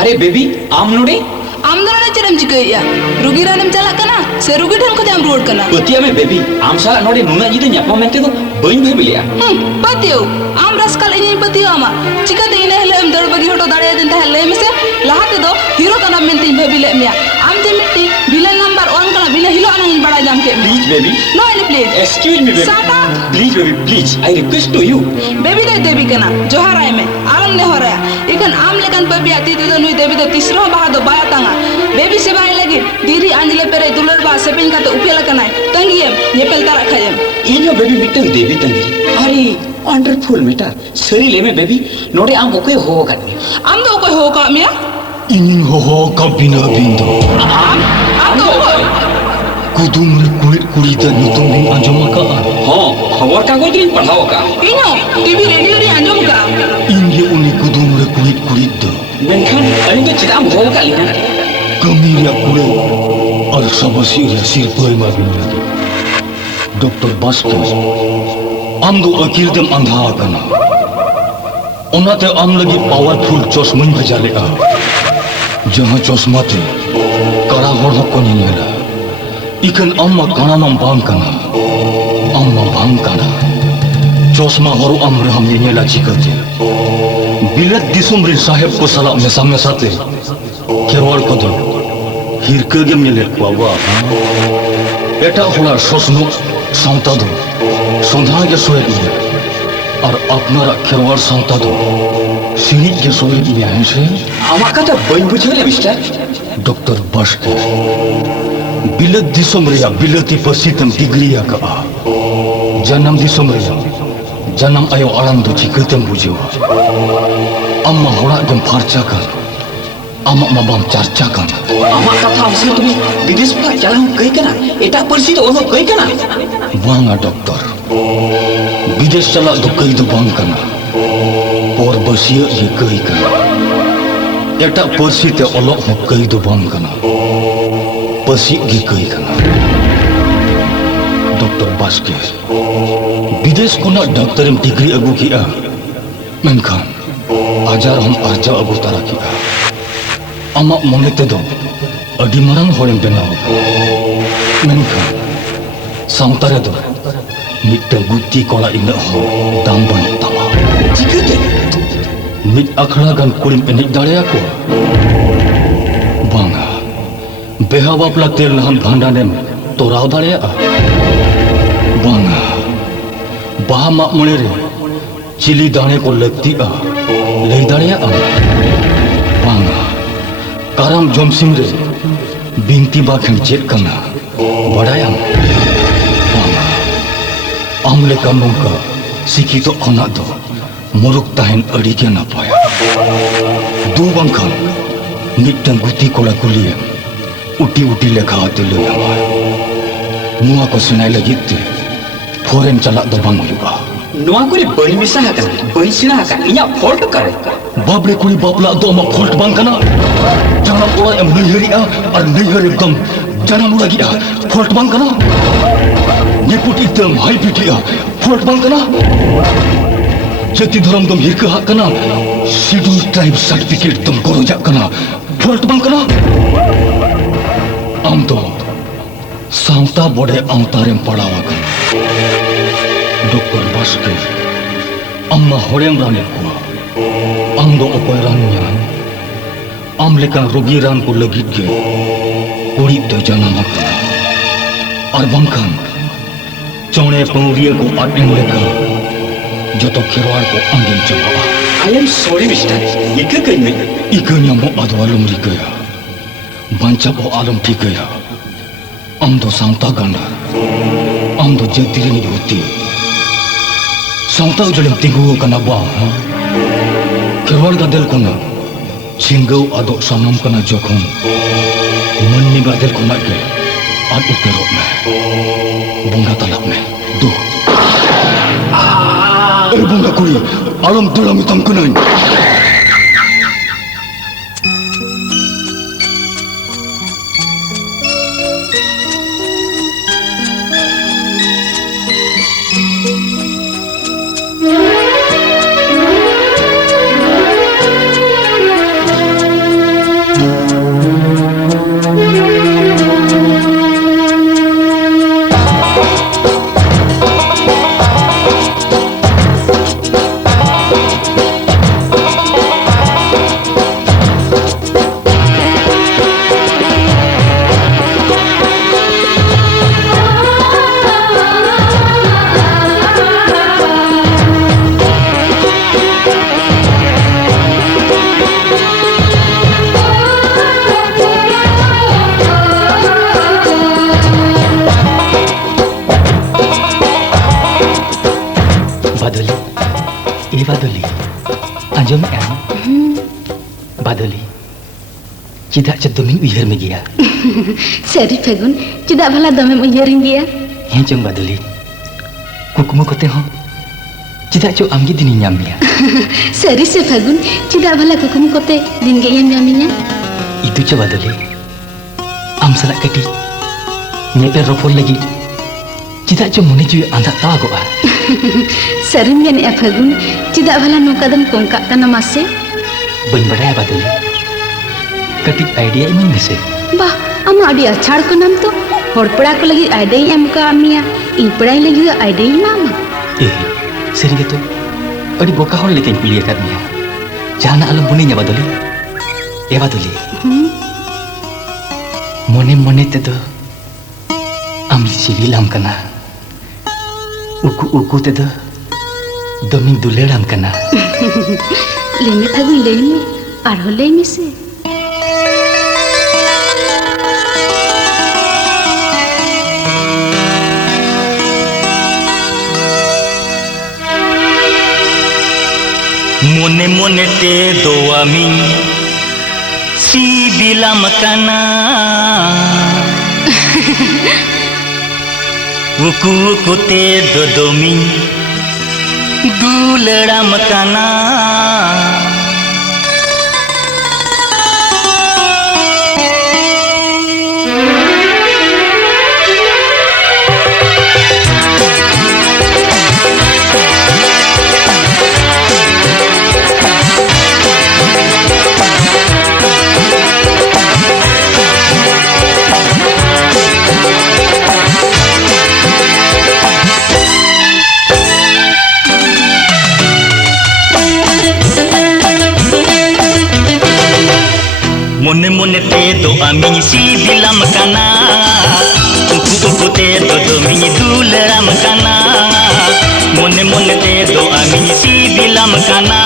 अरे बेबी आम नोडे आम दो ना चरम चिकैया रुगी रानम चला कना से रुगी ठन को जाम रोड कना पतिया में बेबी आम साला नोडे नुना जी दे न्यापा मेंते तो बइन भाई बिलिया पतियो आम रसकल इन पतियो आमा चिका दे इने हेले हम दड़ बगी हटो दाड़े दिन ता हेले मिसे लाहाते दो हीरो तना मेंते भाई बिले मिया आम जे मिट्टी विलन नंबर 1 कना बिना हिलो अना इन बड़ा जाम के please baby no any please excuse me baby साटा please baby please I request to you baby दे देवी कना जोहार आए में आलम ने हो रहा इकन आम लेकन पबी आती तो नुई देवी तो तीसरो बाहा दो बाया तंगा बेबी से बाय लगी दीदी आंजले पेरे दुलर बा सेपिन का तो उपेला कनाय तंगियम ये पेलता रखायम इनो बेबी मिटन देवी तंगी अरे वंडरफुल मीटर सरी ले में बेबी नोडे आम ओके होกันआम तो कोई हो का मिया inin ho ka bina bindo आम तो kudum re kulit kulita nyutung ning anjoma ka हां खबर कागज री पढ़ाओ का इनो टीवी रेडियो री आंजम का inge uni kudum re kulit kulit do मेनखान अनि तो चिदाम हो का Leena kami ya kule ar sabasi ya sir poi ma binna Dr. Basto am do akil dem andha kana onate am lagi powerful chosman bajale a jaha chosma te kara hor ko nyela ikan amma kana mam bang kana amma bang kana chosma horu am raham nyela chikate bilat disum rin saheb ko sala mesam mesate kerwal ko do hirke gem nyele bawa eta hola sosno santa do sondha ge soe ni ar apnara kerwal santa do sini ge soe ni aise आमा का तो बइन बुझले mister Dr. Baske bilat disum ria bilati pasitam digriya ka janam disum ria janam ayo alam do chikatam bujewa amma hora gem farcha kan amma mabam charcha kan आमा का था हमसे तुम्हें विदेश में चला हूं कहीं कना एटा परसी तो ओनो कहीं कना banga doctor bidesh chala do kai do bang kana por basia ye kai kana eta persi te olok ho kai do bang kana persi gi kai kana Dr. Baske bidesh kona doctor em degree agu ki a menkhan ajar hum arja agu tara ki a ama monete do adi marang horem benaw menkhan sangtare do mitang guti kola ina ho damban tama चिकते mit akhla gan kulim enik dare aku banga behawa platel ham bhandanem torau dare a banga bahama monere chili dane ko lakti a lei dare a banga karam jomsim re binti ba khan chet kana badayam banga amle kamungka sikito khona do moruk tahen adi ke napaya du bangkhan mitang guti kola kuliya uti uti lekha ate le ama nuwa ko sunai lagi te foreign chalak do bang yuba नुआ कोई बइन मिसा है कना बइन सिना है कना इया फॉल्ट करे babre kuli babla do ma fault bang kana janam ora em nihari a ar nihari gam janam ora gi a fault bang kana ni put itam high piti a fault bang kana jati dharam dom hirka ha kana schedule tribe certificate dom goroja kana fault bang kana am to santa bode amtarem padawa kana Dr. Baske amma horem rane ko am do okoy rannya am lekan rogi ran ko lagit ge kuri do janam akana ar bangkhan chone pauriya ko aten leka joto khirwar ko angin chaba I am sorry mister इके कहीं में ikanya mo adwalum rikaya bancha o alam tikaya am do santa ganda am do jetiri ni uti santa ujalim tingu kana ba khirwar gadel kona chingau ado samam kana jokhon manni gadel kona ke ad utero me bunga talak me do bunga kuri alam tulang hitam kunai Badli A Badli आंजम M बादली चिदा च दमिन उयहर में गया सरी फगुन चिदा भला दमे उयहरिन गया हें चंग बादली कुकुमो कोते हो चिदा चो आमगी दिन नाम मिया सरी से फगुन चिदा भला कुकुम कोते दिन गे यम यामिnya itu च बादली आम सला कटी नेपे रोफोल लगी चिदा चो मुने जुय आंधा तागोआ सरिन गने आ फगुन चिदा भला नोकादम कोंका तना मासे बन बड़ाया बादली कटी आइडिया इमन मिसे बा अमा अडी अछाड़ को नाम तो होड़पड़ा को लगी आइडिया एम का आमिया इन पढ़ाई लगी आइडिया मामा ए सरी तो अडी बोका होल लेकिन कुलिया कर मिया जाना आलम बुने nya बादली ए बादली मोने मोने ते तो आमी सिविलाम कना उकु उकु ते तो दमिन दुलेड़ाम कना लेने फगुन लेने आरो लेने से मोने मोने ते दो आमी सिबिलाम कना उकु उकु ते दो दोमी दुलड़ाम कना मोने मोने ते दो आमी सिबिलाम कना उकु उकु ते दो दोमी दुलड़ाम कना मोने मोने ते दो आमी सिबिलाम कना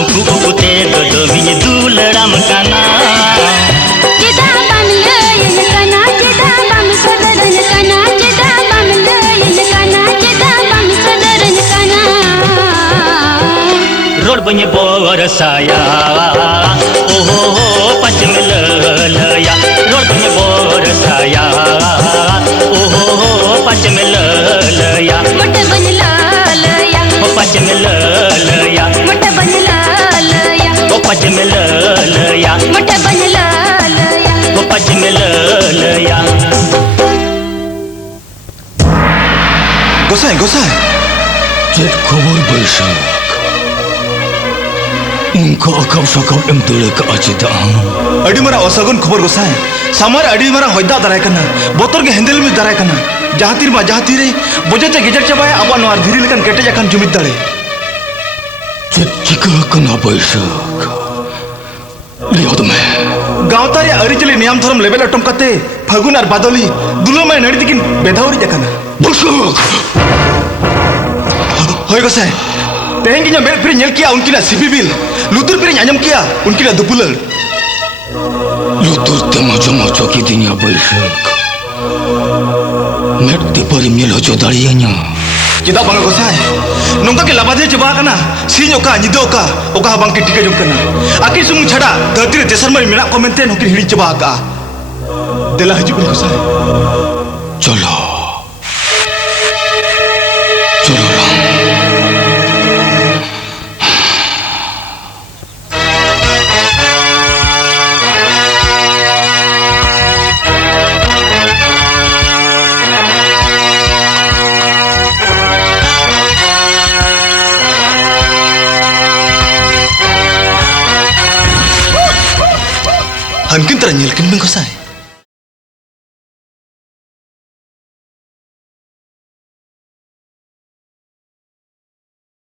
उकु उकु ते दो दोमी दुलड़ाम कना चिदा बम लेन कना चिदा बम सदरन कना चिदा बम लेन कना चिदा बम सदरन कना रोड बने बोर साया ओहो पच में लया रोड बने बोर साया ओहो पच में लया मोट बन लया ओ पच में लया मोट बन लया ओ पच में लया मोट बन लया ओ पच में लया गोसाई गोसाई चेत खबर बैसाख उनका अकब सकब एम दुले का अचिदा अड़ी मरा असगुन खबर गोसाई सामार अड़ी मरा होयदा दाराय कना बोतर के हैंडल में दाराय कना जहातीर मा जहातीरे बजते गिजर चबाय अब नवार धीरी लेकन केटे जखन जुमित दाड़े चेत चिका कना बैसाख लियो तो मैं गावतारे अरिचली नियम धर्म लेवल अटम कते फगुन और बादली दुलो में नड़ी दिकिन बेधावरी जखना बैसाख होय गोसाई तेहें की मेल फिर किया उनकी सिपिबिल लुतुर फिर आजम किया उनकी दुपुलर लुतुर तमा जमा चौकी दिनिया बैसाख मेट दीपरी मेल हो दाड़ियाnya चिदा बांगा गोसाई नोंका के लाबादे चबा कना सिन ओका निदो ओका बांग के टिका जम कना आखिर सुमुं छड़ा धरती रे तेसर मर मेना कमेंटे नोकी हिड़ी चबा का देला हजू गोसाई चलो चलो राम हनकिन तरह ᱧᱮᱞ ᱠᱤᱱ ᱢᱮ ᱜᱚᱥᱟᱭ